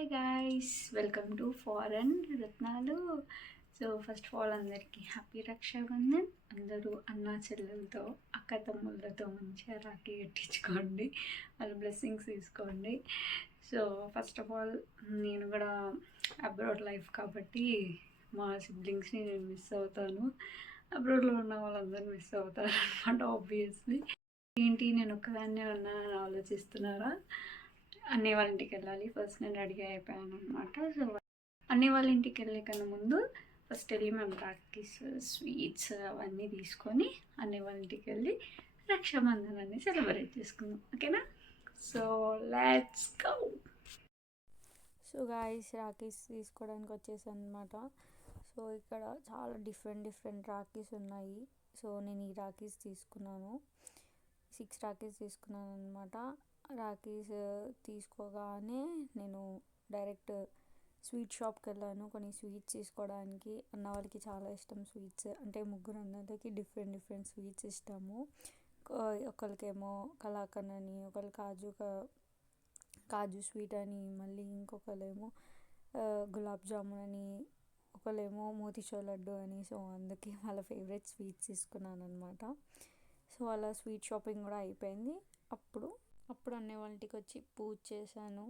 Hi guys, welcome to foreign రత్నాలు. So first of all అందరికీ happy Rakshabandhan. అందరూ అన్నా చెల్లెలతో అక్క తమ్ముళ్ళతో మంచిగా రాఖీ కట్టించుకోండి, వాళ్ళ బ్లెస్సింగ్స్ తీసుకోండి. సో ఫస్ట్ ఆఫ్ ఆల్ నేను కూడా అబ్రాడ్ లైఫ్ కాబట్టి మా సిబ్లింగ్స్ని నేను మిస్ అవుతాను. అబ్రాడ్లో ఉన్న వాళ్ళందరూ మిస్ అవుతారు అనమాట. ఆబ్వియస్లీ ఏంటి నేను ఒక్కదాన్నే ఉన్నానని ఆలోచిస్తున్నారా? అన్నీ వాళ్ళ ఇంటికి వెళ్ళాలి. ఫస్ట్ నేను రెడీ అయిపోయాను అనమాట. సో అన్నీ వాళ్ళ ఇంటికి వెళ్ళే కన్నా ముందు ఫస్ట్ వెళ్ళి మేము రాఖీస్, స్వీట్స్ అవన్నీ తీసుకొని అన్నీ వాళ్ళ ఇంటికి వెళ్ళి రక్షాబంధనాన్ని సెలబ్రేట్ చేసుకుందాం. ఓకేనా? So let's go. So guys, rakhis తీసుకోవడానికి వచ్చేసాను అనమాట. సో ఇక్కడ చాలా డిఫరెంట్ రాఖీస్ ఉన్నాయి. సో నేను ఈ రాఖీస్ తీసుకున్నాను, 6 రాఖీస్ తీసుకున్నాను అనమాట. రాఖీస్ తీసుకోగానే నేను డైరెక్ట్ స్వీట్ షాప్కి వెళ్ళాను కొన్ని స్వీట్స్ తీసుకోవడానికి. అన్న వాళ్ళకి చాలా ఇష్టం స్వీట్స్ అంటే, ముగ్గురు అన్నలకి డిఫరెంట్ స్వీట్స్ ఇష్టము. ఒకరికేమో కలాకండ్ అని, ఒకరు కాజు స్వీట్ అని, మళ్ళీ ఇంకొకరేమో గులాబ్ జామున్ అని, ఒకరేమో మోతీచూర్ లడ్డు అని. సో అందుకే వాళ్ళ ఫేవరెట్ స్వీట్స్ తీసుకున్నాను అనమాట. సో అలా స్వీట్ షాపింగ్ కూడా అయిపోయింది. అప్పుడు అన్నీ వాళ్ళ ఇంటికి వచ్చి పూజ చేశాను.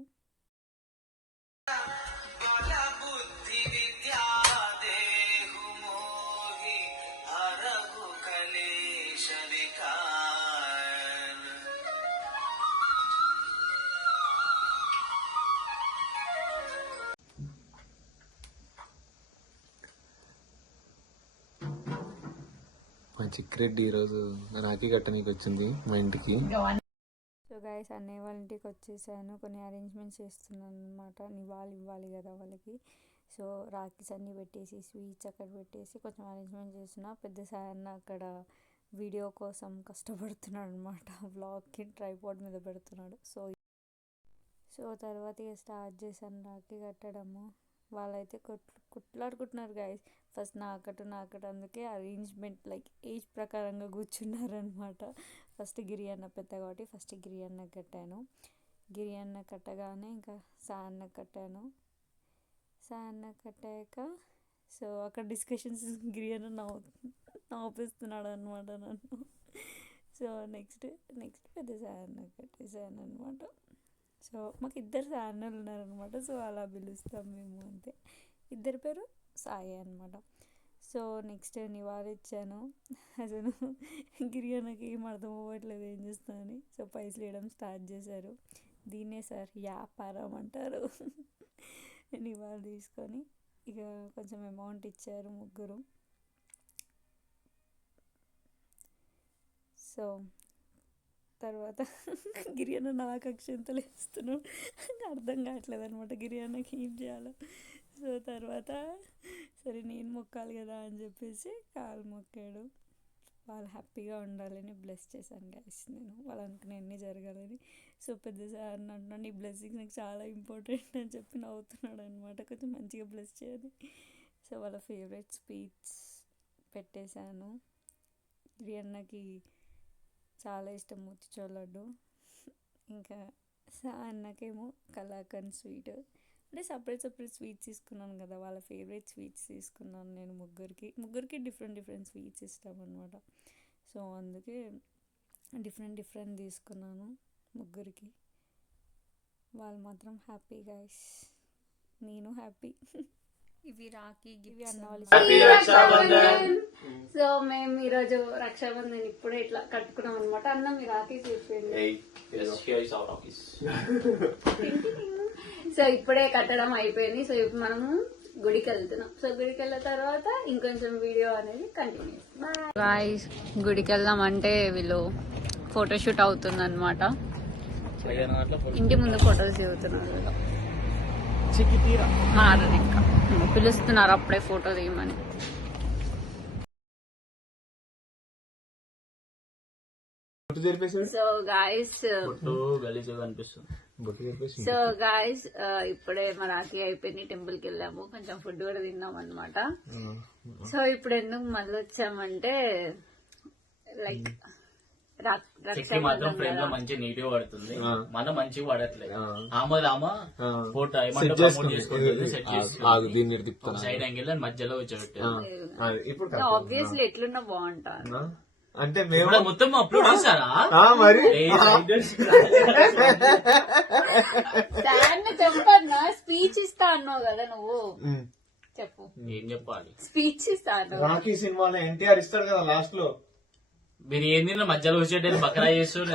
మా చిక్కిరెడ్డి ఈరోజు రాఖీ కట్టనీకి వచ్చింది మా ఇంటికి. సో గైస్, అన్నయ్య వాళ్ళ ఇంటికి వచ్చేసాను. కొన్ని అరేంజ్మెంట్స్ చేస్తున్నాను అనమాట. నివాళి ఇవ్వాలి కదా వాళ్ళకి. సో రాఖీస్ అన్నీ పెట్టేసి, స్వీట్స్ అక్కడ పెట్టేసి కొంచెం అరేంజ్మెంట్ చేస్తున్నా. పెద్ద సాయన్న అక్కడ వీడియో కోసం కష్టపడుతున్నాడు అనమాట. వ్లాగ్కి ట్రైపాడ్ మీద పెడుతున్నాడు. సో తర్వాత ఇక స్టార్ట్ చేశాను రాఖీ కట్టడము. వాళ్ళైతే కొట్లాడుకుంటున్నారు గైస్. ఫస్ట్ నాకటు అందుకే అరేంజ్మెంట్ లైక్ ఏజ్ ప్రకారంగా కూర్చున్నారనమాట. ఫస్ట్ గిరి అన్న పెద్ద కాబట్టి ఫస్ట్ గిరి అన్న కట్టాను. గిరి అన్న కట్టగానే ఇంకా సాయన్న కట్టాను. సాయన్న కట్టాక సో అక్కడ డిస్కషన్స్, గిరి అన్న నవ్విస్తున్నాడు అనమాట నన్ను. సో నెక్స్ట్ పెద్ద సాయన్న కట్టేసాను అనమాట. సో మాకు 2 సాయన్నలు ఉన్నారనమాట. సో అలా పిలుస్తాం మేము, అంతే. ఇద్దరి పేరు సాయి అనమాట. సో నెక్స్ట్ నివాళి ఇచ్చాను. అసలు గిరిజనకి ఏం అర్థం అవ్వట్లేదు ఏం చేస్తానని. సో పైసలు వేయడం స్టార్ట్ చేశారు. దీన్నే సార్ వ్యాపారం అంటారు. నివాళి తీసుకొని ఇక కొంచెం అమౌంట్ ఇచ్చారు ముగ్గురు. సో తర్వాత గిరిజన నాకు అక్షంతలు వేస్తున్నాడు. అర్థం కావట్లేదు అనమాట గిరిజనకి ఏం చేయాలో. సో తర్వాత సరే నేను మొక్కాలి కదా అని చెప్పేసి కాలు మొక్కాడు. వాళ్ళు హ్యాపీగా ఉండాలని బ్లెస్ చేశాను గైస్. నేను వాళ్ళు అనుకునే అన్నీ జరగాలని. సో పెద్ద సార్ అంటున్నాడు, నీ బ్లెస్సింగ్ నాకు చాలా ఇంపార్టెంట్ అని చెప్పి నవ్వుతున్నాడు అనమాట. కొంచెం మంచిగా బ్లెస్ చేయాలి. సో వాళ్ళ ఫేవరెట్ స్వీట్స్ పెట్టేశాను. గిరియన్నకి చాలా ఇష్టం మోతీచూర్ లడ్డు. ఇంకా అన్నకేమో కలాకండ్ స్వీట్. అంటే సపరేట్ స్వీట్స్ తీసుకున్నాను కదా, వాళ్ళ ఫేవరెట్ స్వీట్స్ తీసుకున్నాను నేను. ముగ్గురికి డిఫరెంట్ స్వీట్స్ ఇష్టం అనమాట. సో అందుకే డిఫరెంట్ తీసుకున్నాను ముగ్గురికి. వాళ్ళు మాత్రం హ్యాపీ గైస్, నేను హ్యాపీ. ఇవి రాఖీ గివి అన్న వాళ్ళు. సో మేము ఈరోజు రక్షాబంధన్ ఇప్పుడే ఇట్లా కట్టుకున్నాం అనమాట. అన్న మీ రాఖీస్ సో ఇప్పుడే కట్టడం అయిపోయింది. సో ఇప్పుడు మనము గుడికి వెళ్తున్నాం. సో గుడికి వెళ్ళిన తర్వాత ఇంకొంచెం వీడియో అనేది కంటిన్యూ. గాయ్స్, గుడికి వెళ్దాం అంటే వీళ్ళు ఫోటోషూట్ అవుతుంది అనమాట. ఇంటి ముందు ఫొటోస్ దిగుతున్నారు. మారదు ఇంకా, పిలుస్తున్నారు అప్పుడే ఫోటో తీయమని. సో గాయస్ ఇప్పుడే మా రాఖీ అయిపోయింది. టెంపుల్ కి వెళ్ళాము, కొంచెం ఫుడ్ కూడా తిన్నాం అనమాట. సో ఇప్పుడు ఎందుకు మళ్ళీ వచ్చామంటే లైక్ చెక్కి మాత్రం ఫ్రేమ్ లో మంచి నీట్ గా పడుతుంది, మనం మంచిగా పడట్లేదు. ఆమె ఫోటో ఏమంటే ప్రమోట్ చేసుకుంటుంది, సెట్ చేస్తుంది దీన్ని తిప్పుతాను సైడ్ యాంగిల్ అని మధ్యలో కూర్చోబెట్టారు. ఇప్పుడు ఆబ్వియస్లీ ఎట్లున్నా బాగుంటారు. అంటే మేము ఇప్పుడు మొత్తం అప్లోడ్ చేస్తారా మరి చెప్పన్నా స్పీచ్ ఇస్తా అన్నావు కదా నువ్వు, చెప్పు ఏం చెప్పాలి. స్పీచ్ ఇస్తాను. రాఖీ సినిమాలో ఎన్టీఆర్ ఇస్తాడు కదా లాస్ట్ లో. మీరు ఏంది మధ్యలో వచ్చేటప్పుడు బకరా చేస్తారు.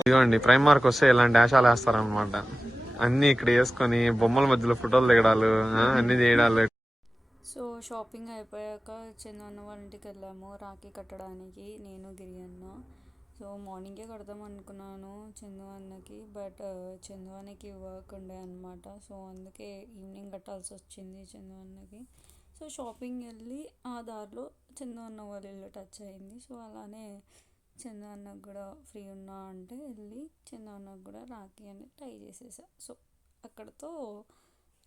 ఇదిగోండి ప్రైమ్ మార్క్ వస్తే ఇలాంటి డాషాలు వేస్తారనమాట. అన్ని ఇక్కడ వేసుకొని బొమ్మల మధ్యలో ఫోటోలు దిగడాలు అన్ని చేయడాలు. సో షాపింగ్ అయిపోయాక చందన్న వాళ్ళ ఇంటికి వెళ్ళాము రాఖీ కట్టడానికి, నేను గిరి అన్న. సో మార్నింగే కడదాం అనుకున్నాను చందు అన్నకి, బట్ చందు అన్నకి వర్క్ ఉండే అనమాట. సో అందుకే ఈవినింగ్ కట్టాల్సి వచ్చింది చందు అన్నకి. సో షాపింగ్ వెళ్ళి ఆ దారిలో చందు అన్న వాళ్ళ ఇల్లు టచ్ అయింది. సో అలానే చందు అన్నకు కూడా ఫ్రీ ఉన్నా అంటే వెళ్ళి చందు అన్నకు కూడా రాఖీ అని టై చేసేసా. సో అక్కడతో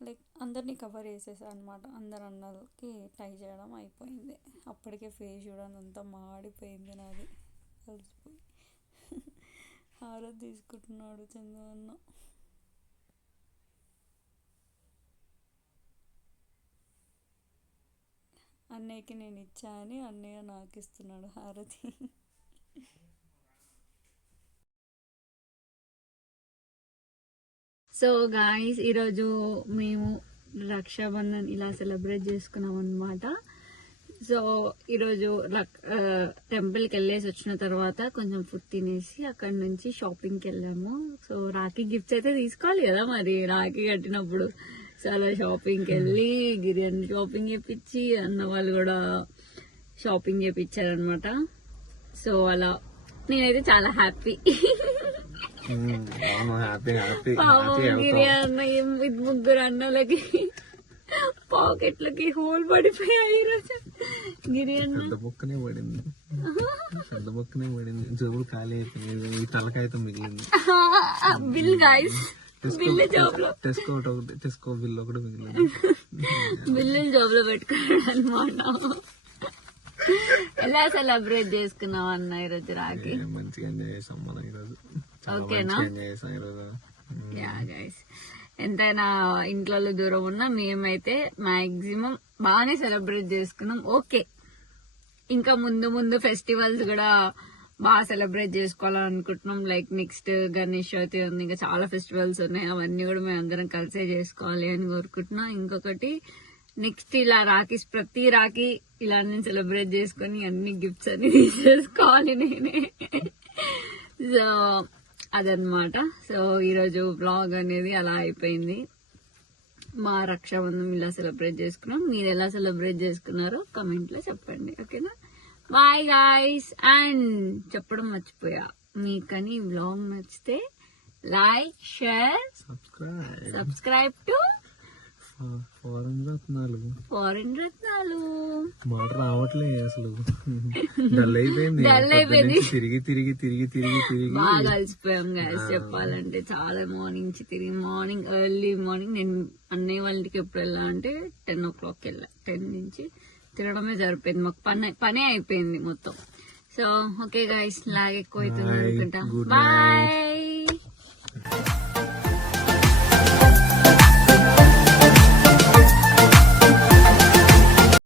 లైక్ అందరినీ కవర్ చేసేసా అనమాట. అందరు అన్నలకి టై చేయడం అయిపోయింది. అప్పటికే ఫేస్ చూడని అంతా మాడిపోయింది నాది, కలిసిపోయి. హారతి తీసుకుంటున్నాడు చందు అన్న. అన్నయ్యకి నేను ఇచ్చా అని అన్నయ్య నాకు ఇస్తున్నాడు హారతి. సో గాయ్స్ ఈరోజు మేము రక్షాబంధన్ ఇలా సెలబ్రేట్ చేసుకున్నాం అనమాట. సో ఈరోజు టెంపుల్కి వెళ్ళేసి వచ్చిన తర్వాత కొంచెం ఫుడ్ తినేసి అక్కడ నుంచి షాపింగ్కి వెళ్ళాము. సో రాఖీ గిఫ్ట్స్ అయితే తీసుకోవాలి కదా మరి రాఖీ కట్టినప్పుడు. సో అలా షాపింగ్కి వెళ్ళి గిరియన్ షాపింగ్ చేయించి అన్న వాళ్ళు కూడా షాపింగ్ చేయించారనమాట. సో అలా నేనైతే చాలా హ్యాపీ. గిరియన్ ముగ్గురు అన్నలకి పాకెట్లకి హోల్ పడిపోయాయి ఈరోజు. గిరియన్న బొక్కనే పడింది, పెద్ద బొక్కనే పడింది, జోబులు ఖాళీ అయిపోయింది, ఈ తలకాయతో మిగిలింది. బిల్ గాయ్స్, బిల్ జాబ్ లో టెస్కో బిల్ ఒకటి మిగిలింది. బిల్లు జాబ్ లో పెట్టుకున్నాడు అనమాట. ఎలా సెలబ్రేట్ చేసుకున్నావు అన్న ఈరోజు రాఖీ? మంచిగా ఎంజాయ్ చేసాం మనం ఈరోజు. ఓకేనా? యా గైస్, ఎంతైనా ఇంట్లో దూరం ఉన్నా మేమైతే మాక్సిమం బాగానే సెలబ్రేట్ చేసుకున్నాం. ఓకే, ఇంకా ముందు ముందు ఫెస్టివల్స్ కూడా బాగా సెలబ్రేట్ చేసుకోవాలనుకుంటున్నాం. లైక్ నెక్స్ట్ గణేష్ చవితి ఉంది, ఇంకా చాలా ఫెస్టివల్స్ ఉన్నాయి, అవన్నీ కూడా మేము అందరం కలిసే చేసుకోవాలి అని కోరుకుంటున్నాం. ఇంకొకటి నెక్స్ట్ ఇలా రాఖీ, ప్రతి రాఖీ ఇలా నేను సెలబ్రేట్ చేసుకొని అన్ని గిఫ్ట్స్ అన్ని తీసేసుకోవాలి నేనే. సో అదనమాట. సో ఈరోజు బ్లాగ్ అనేది అలా అయిపోయింది. మా రక్షాబంధం ఇలా సెలబ్రేట్ చేసుకున్నాం. మీరు ఎలా సెలబ్రేట్ చేసుకున్నారో కమెంట్ లో చెప్పండి. ఓకేనా? Bye guys. అండ్ చెప్పడం మర్చిపోయా, మీకని ఈ బ్లాగ్ నచ్చితే like, share, subscribe to foreign రత్నాలు. మాట రావట్లే అసలు, డల్ అయిపోయింది. తిరిగి తిరిగి తిరిగి తిరిగి తిరిగి బాగా కలిసిపోయాం గాయస్ చెప్పాలంటే. చాలా మార్నింగ్ ఎర్లీ మార్నింగ్ నేను అన్నయ్య వాళ్ళ ఇంటికి ఎప్పుడు వెళ్ళా అంటే 10 o'clock వెళ్ళా. 10 నుంచి తిరగడమే సరిపోయింది, మాకు పనే అయిపోయింది మొత్తం. సో ఓకే గాయస్, లాగ్ ఎక్కువ అవుతుంది అనుకుంటా. బాయ్.